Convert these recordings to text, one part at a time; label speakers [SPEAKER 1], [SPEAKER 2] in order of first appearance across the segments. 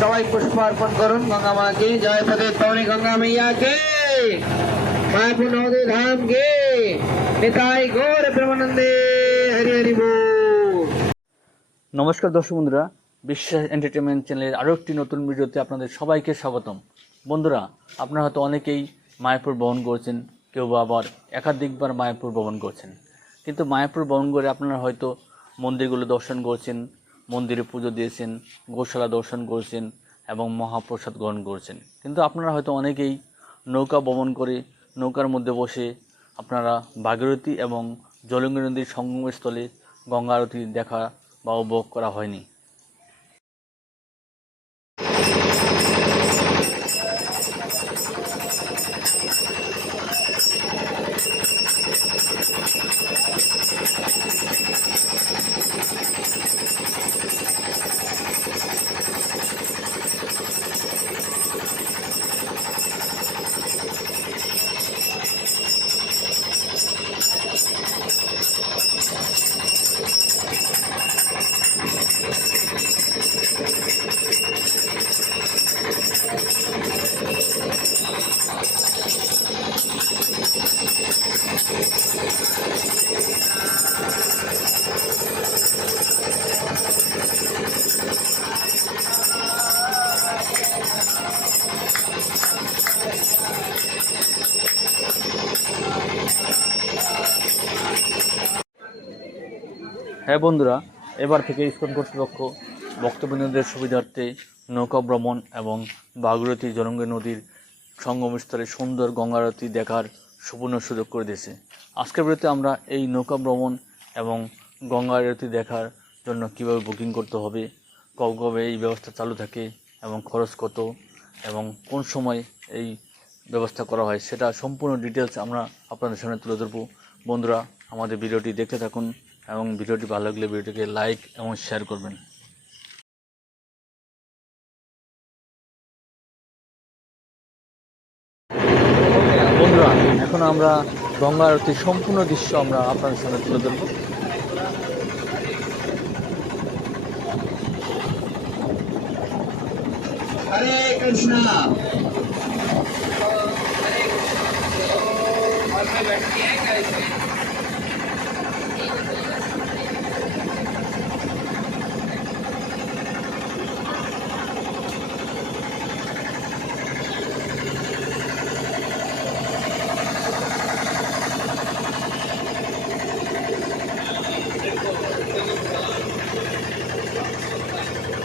[SPEAKER 1] সবাই পুষ্প অর্পণ করুন, গঙ্গা মাকে জয় পদে তরি গঙ্গা মাইয়া কে, মায়াপুর নদী ধাম গে নিতাই গৌর প্রেমানন্দে হরি হরি
[SPEAKER 2] নমস্কার দর্শক বন্ধুরা, বিশ্বাস এন্টারটেনমেন্ট চ্যানেলের আরও একটি নতুন ভিডিওতে আপনাদের সবাইকে স্বাগতম। বন্ধুরা, আপনারা হয়তো অনেকেই মায়াপুর ভ্রমণ করছেন, কেউ বা আবার একাধিকবার মায়াপুর ভ্রমণ করছেন। কিন্তু মায়াপুর ভ্রমণ করে আপনারা হয়তো মন্দিরগুলো দর্শন করছেন মন্দিরে পুজো দিয়েছেন, গোশালা দর্শন করেছেন এবং মহাপ্রসাদ গ্রহণ করেছেন। কিন্তু আপনারা হয়তো অনেকেই নৌকা ভ্রমণ করে নৌকার মধ্যে বসে আপনারা ভাগীরথী এবং জলঙ্গী নদীর সঙ্গমস্থলে গঙ্গা আরতি দেখা বা উপভোগ করা হয়নি। হ্যাঁ বন্ধুরা, এবার থেকে ইস্কন কর্তৃপক্ষ ভক্তবৃন্দদের সুবিধার্থে নৌকা ভ্রমণ এবং ভাগীরথী জলঙ্গি নদীর সঙ্গমস্থলে সুন্দর গঙ্গা আরতি দেখার সুবর্ণ সুযোগ করে দিয়েছে। আজকের ভিডিওতে আমরা এই নৌকা ভ্রমণ এবং গঙ্গা আরতি দেখার জন্য কীভাবে বুকিং করতে হবে, কবে কবে এই ব্যবস্থা চালু থাকে এবং খরচ কত, এবং কোন সময় এই ব্যবস্থা করা হয় সেটা সম্পূর্ণ ডিটেলস আমরা আপনাদের সামনে তুলে ধরবো। বন্ধুরা, আমাদের ভিডিওটি দেখতে থাকুন এবং ভিডিওটি ভালো লাগলে ভিডিওটিকে লাইক এবং শেয়ার করবেন। এখন আমরা গঙ্গা আরতির সম্পূর্ণ দৃশ্য আমরা আপনাদের সামনে তুলে ধরব।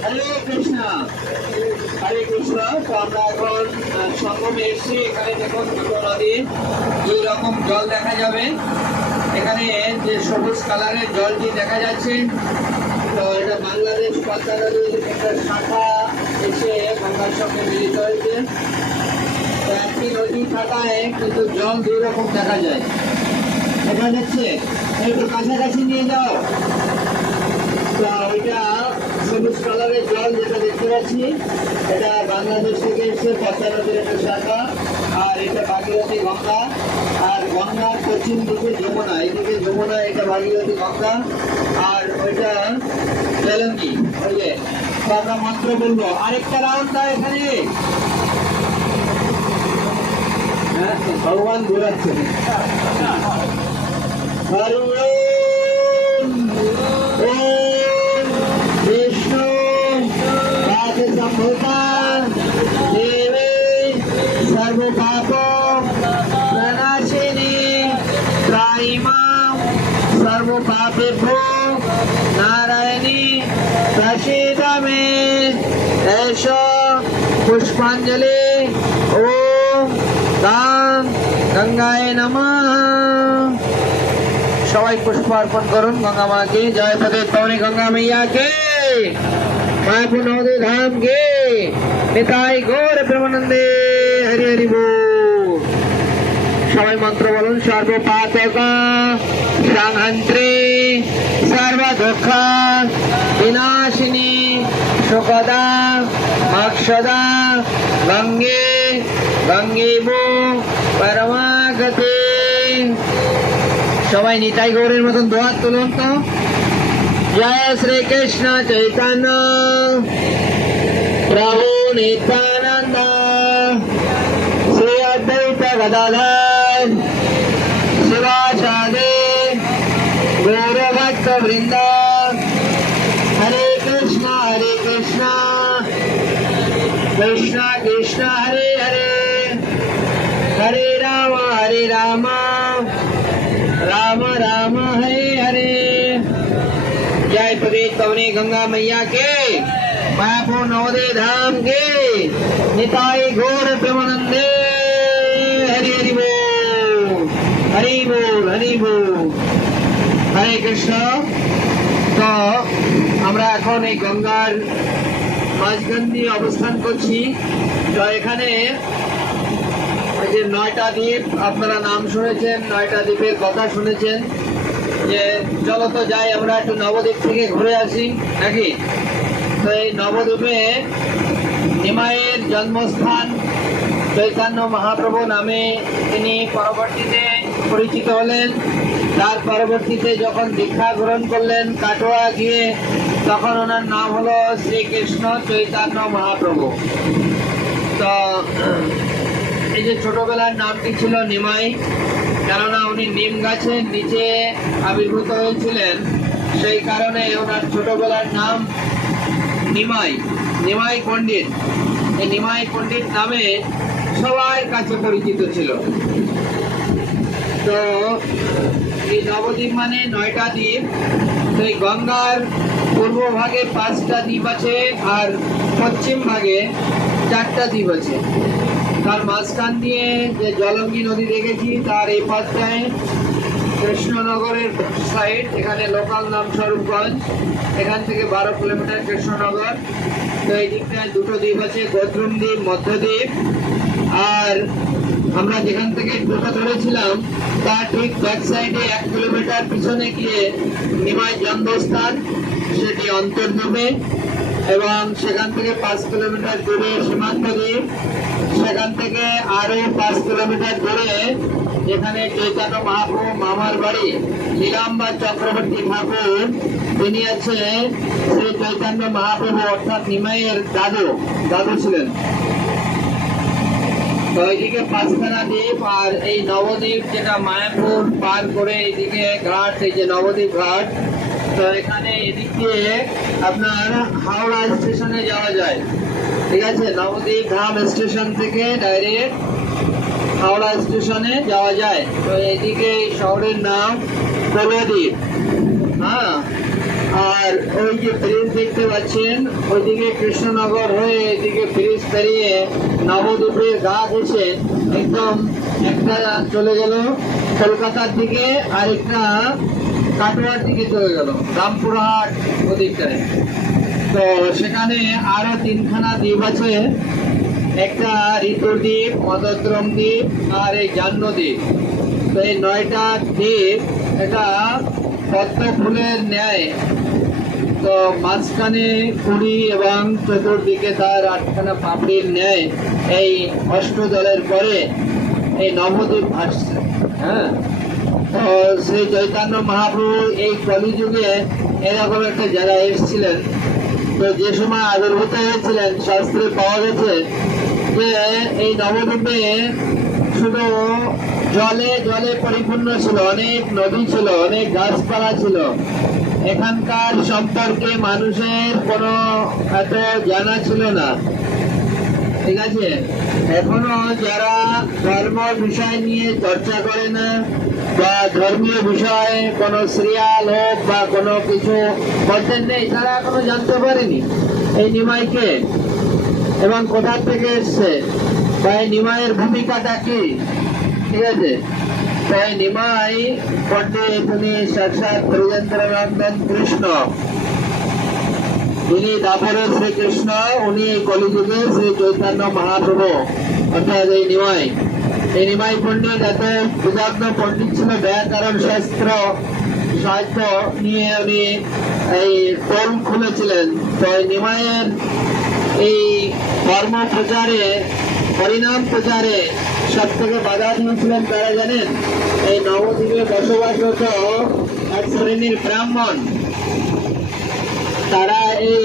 [SPEAKER 1] হরে কৃষ্ণ হরে কৃষ্ণ তো আমরা এখন আহ, সঙ্গমে এসেছি এখানে দেখুন দুটো নদী দুই রকম জল দেখা যাবে এখানে যে সবুজ কালারের জলটি দেখা যাচ্ছে। তো এটা বাংলাদেশ পদ্মা একটা শাখা এসে গঙ্গার সঙ্গে মিলিত হয়েছে। একটি নদী থাকায় কিন্তু জল দুই রকম দেখা যায়। দেখা যাচ্ছে, একটু কাছাকাছি নিয়ে যাও। তো ওইটা সবুজ কালারের জল যেটা দেখতে পাচ্ছি, এটা বাংলাদেশ থেকে এসে পদ্মা নদীর একটা শাখা। আর এটা ভাগীরথী গঙ্গা, আর গঙ্গার পশ্চিম দিকে যমুনা, এদিকে যমুনা, এটা ভাগীরথী গঙ্গা, আর ওইটা তেলঙ্গি ওই যে আমরা মন্ত্র বলব। আরেকটা রাউন্ড দাও এখানে। হ্যাঁ ভগবান ঘোরাচ্ছে। পাপের নারায়ণী দামে এস পুষ্পাঞ্জলি। ও গঙ্গায় নমা। সবাই পুষ্প অর্পণ করুন, গঙ্গা মাকে। জয় পদে তমনি গঙ্গা মাইয়াকে। মায়াপুর নদী ধাম কে। নিতাই গৌর প্রেমানন্দে হরি হরি বল। সবাই মন্ত্র বলুন সর্বপাতক সংহন্ত্রী সর্বদুঃখ বিনাশিনী, সুখদা মোক্ষদা, গঙ্গে, গঙ্গেবু পরমাগতে। সবাই নিতাই গৌরের মতন দোয়ার তুলুন তো। জয় শ্রী কৃষ্ণ চৈতন্য। প্রভু নিত্যানন্দ। শ্রী অদ্বৈত গদাধর। शिवाचार्य गौरभक्त वृंद। हरे कृष्ण हरे कृष्ण। कृष्ण कृष्ण, हरे हरे। हरे राम हरे राम। राम राम, हरे हरे। जय प्रवेश कवने गंगा मैया के। मायापुर नवदे धाम के। निताई घोर प्रमानंदे হরে কৃষ্ণ। তো আমরা এখন এই গঙ্গার মাঝখান দিয়ে অবস্থান করছি। তো এখানে এই যে নয়টা দ্বীপ, আপনারা নাম শুনেছেন, নয়টা দ্বীপের কথা শুনেছেন। যে চলো তো যাই আমরা একটু নবদ্বীপ থেকে ঘুরে আসি, নাকি? তো এই নবদ্বীপে নিমাইয়ের জন্মস্থান চৈতন্য মহাপ্রভু নামে তিনি পরবর্তীতে পরিচিত হলেন তার পরবর্তীতে যখন দীক্ষা গ্রহণ করলেন কাটোয়া গিয়ে, তখন ওনার নাম হলো শ্রীকৃষ্ণ চৈতন্য মহাপ্রভু। তো, এই যে ছোটবেলার নামটি ছিল নিমাই, কেননা উনি নিম গাছের নিচে আবির্ভূত হয়েছিলেন, সেই কারণে ওনার ছোটবেলার নাম নিমাই নিমাই পণ্ডিত। এই নিমাই পণ্ডিত নামে সবার কাছে পরিচিত ছিল। তো এই নবদ্বীপ মানে নয়টা দ্বীপ। তো এই গঙ্গার পূর্ব ভাগে পাঁচটা দ্বীপ আছে আর পশ্চিম ভাগে চারটা দ্বীপ আছে। তার মাঝখান দিয়ে যে জলঙ্গি নদী দেখেছি, তার এই পাশটায় কৃষ্ণনগরের সাইড এখানে লোকাল নাম স্বরূপগঞ্জ। এখান থেকে বারো কিলোমিটার কৃষ্ণনগর। তো এই দিকটায় দুটো দ্বীপ আছে গদ্রুম দ্বীপ মধ্যদ্বীপ আর আমরা যেখান থেকে টোটো ধরেছিলাম, তার ঠিক ব্যাক সাইডে এক কিলোমিটার পিছনে গিয়ে নিমাই জন্মস্থান, সেটি অন্তর্দ্বীপে এবং সেখান থেকে পাঁচ কিলোমিটার দূরে সীমান্ত দ্বীপ সেখান থেকে আরও পাঁচ কিলোমিটার দূরে যেখানে চৈতন্য মহাপ্রভু মামার বাড়ি নীলাম্বার চক্রবর্তী ঠাকুর, তিনি আছে শ্রী চৈতন্য মহাপ্রভু অর্থাৎ নিমাইয়ের দাদু দাদু ছিলেন। তো এইদিকে পাঁচখানা দ্বীপ আর এই নবদ্বীপ যেটা মায়াপুর পার করে এইদিকে ঘাট, এই যে নবদ্বীপ ঘাট, তো এখানে এদিক আপনার হাওড়া স্টেশনে যাওয়া যায়। ঠিক আছে? নবদ্বীপ ধাম স্টেশন থেকে ডাইরেক্ট হাওড়া স্টেশনে যাওয়া যায়। তো এদিকে শহরের নাম কলদ্বীপ হ্যাঁ? আর ওই যে ব্রিজ দেখতে পাচ্ছেন, ওইদিকে কৃষ্ণনগর হয়ে এদিকে ব্রিজ পেরিয়ে নবদ্বীপের গা ঘেসে একদম একটা চলে গেল কলকাতার দিকে আর একটা কাটোয়ার দিকে চলে গেল, রামপুরহাট ওদিকটায় তো সেখানে আরও তিনখানা দ্বীপ আছে, একটা ঋতু দ্বীপ মদদ্রম দ্বীপ, আর এই জাহ্ন দ্বীপ। তো এই নয়টা দ্বীপ, এটা পদ্ম ফুলের ন্যায়। তো মাঝখানে কুড়ি এবং চতুর্দিকে তার আটখানা পাপড়ির ন্যায় এই অষ্টদলের পরে এই নবদ্বীপ ভাসছে হ্যাঁ? তো শ্রী চৈতন্য মহাপ্রভু এই কলিযুগে এরকম একটা জায়গায় এসেছিলেন। তো যে সময় আবির্ভূত হয়েছিলেন, শাস্ত্রে পাওয়া গেছে যে এই নবদ্বীপে শুধু জলে জলে পরিপূর্ণ ছিল, অনেক নদী ছিল, অনেক গাছপালা ছিল। এখানকার সম্পর্কে মানুষের কোনো এত জানা ছিল না। ঠিক আছে? এখনও যারা ধর্ম বিষয় নিয়ে চর্চা করে না, বা ধর্মীয় বিষয়ে কোনো সিরিয়াল হোক বা কোনো কিছু বলতেন নেই, তারা এখনও জানতে পারেনি। এই নিমাইকে এবং কোথা থেকে এসছে? বা এই নিমাইয়ের ভূমিকাটা কি? ঠিক আছে। তাই নিমাই তিনি সাক্ষাৎ কৃষ্ণ। দাপরের শ্রীকৃষ্ণ, উনি কলিযুগে শ্রী চৈতন্য মহাপ্রভু। অর্থাৎ এই নিমাই। এই নিমাই পণ্ডিত এত পণ্ডিত ছিল, ব্যাকরণ শাস্ত্র, সাহিত্য নিয়ে উনি এই টোল খুলেছিলেন। তো এই নিমাইয়ের এই কর্ম প্রচারে পরিণাম প্রচারে সব থেকে বাধা দিয়েছিলেন তারা জানেন? এই নবদ্বীপে বসবাসরত এক শ্রেণির ব্রাহ্মণ। তারা এই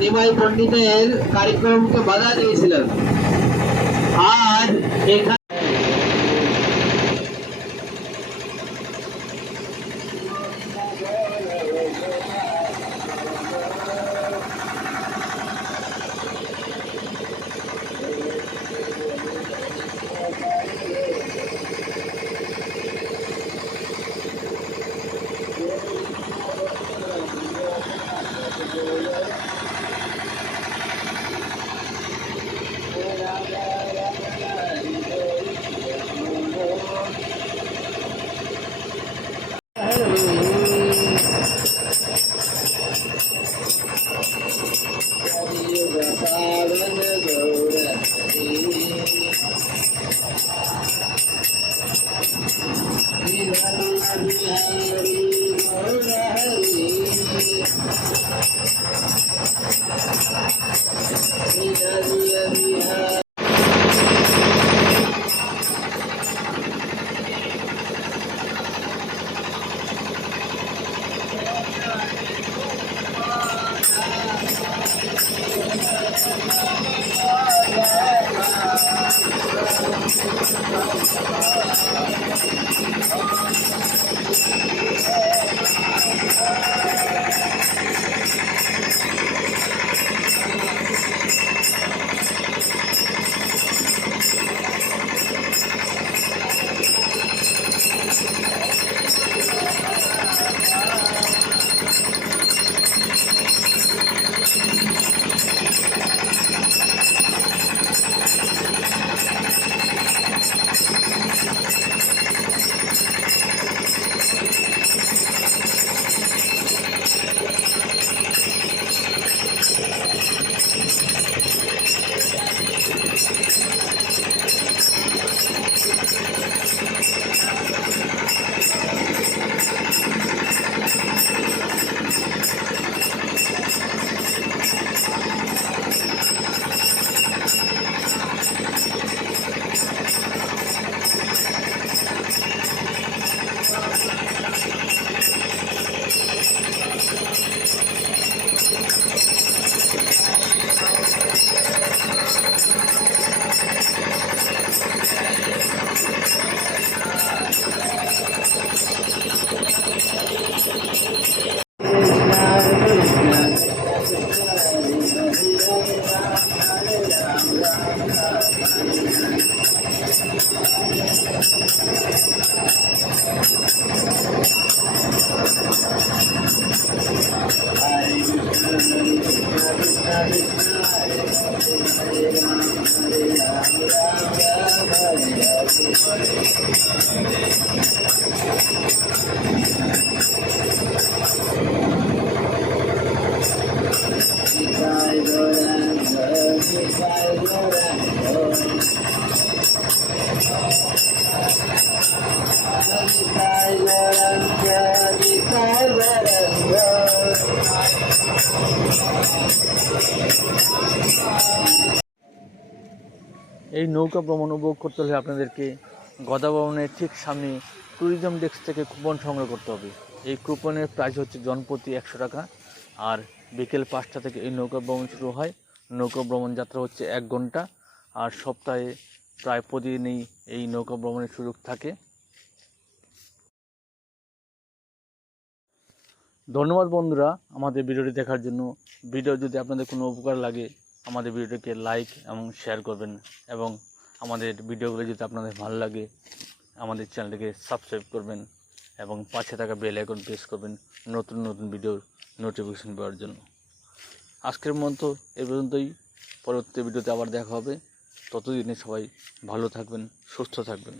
[SPEAKER 1] নিমাই পণ্ডিতের কার্যক্রমকে বাধা দিয়েছিলেন। আর এখানে
[SPEAKER 2] এই নৌকা ভ্রমণ উপভোগ করতে হলে আপনাদেরকে গদা ভবনের ঠিক সামনে ট্যুরিজম ডেস্ক থেকে কুপন সংগ্রহ করতে হবে। এই কুপনের প্রাইস হচ্ছে জনপ্রতি একশো টাকা আর বিকেল পাঁচটা থেকে এই নৌকা ভ্রমণ শুরু হয়। নৌকা ভ্রমণ যাত্রা হচ্ছে এক ঘণ্টা আর সপ্তাহে প্রায় প্রতিদিনই এই নৌকা ভ্রমণের সুযোগ থাকে। ধন্যবাদ বন্ধুরা আমাদের ভিডিওটি দেখার জন্য। ভিডিও যদি আপনাদের কোনো উপকার লাগে, আমাদের ভিডিওটিকে লাইক এবং শেয়ার করবেন এবং আমাদের ভিডিওগুলো যদি আপনাদের ভালো লাগে, আমাদের চ্যানেলটিকে সাবস্ক্রাইব করবেন এবং পাশে থাকা বেল আইকন প্রেস করবেন নতুন নতুন ভিডিওর নোটিফিকেশন পাওয়ার জন্য। আজকের মতো এ পর্যন্তই। পরবর্তী ভিডিওতে আবার দেখা হবে। ততদিনে সবাই ভালো থাকবেন, সুস্থ থাকবেন।